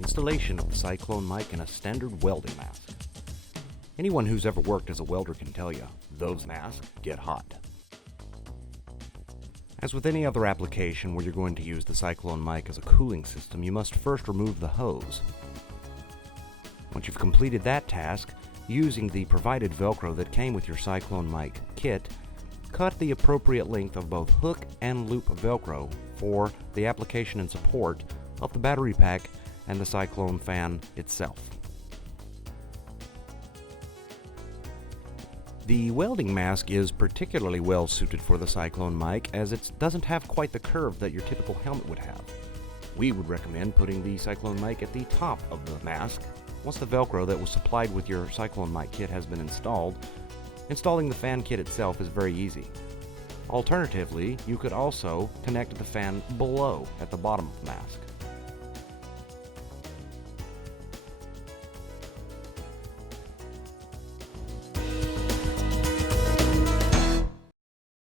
installation of the Cyclone mic in a standard welding mask. Anyone who's ever worked as a welder can tell you, those masks get hot. As with any other application where you're going to use the Cyclone mic as a cooling system, you must first remove the hose. Once you've completed that task, using the provided Velcro that came with your Cyclone mic kit, cut the appropriate length of both hook and loop Velcro for the application and support of the battery pack and the Cyclone fan itself. The welding mask is particularly well suited for the Cyclone mic as it doesn't have quite the curve that your typical helmet would have. We would recommend putting the Cyclone mic at the top of the mask. Once the Velcro that was supplied with your Cyclone mic kit has been installed, installing the fan kit itself is very easy. Alternatively, you could also connect the fan below at the bottom of the mask.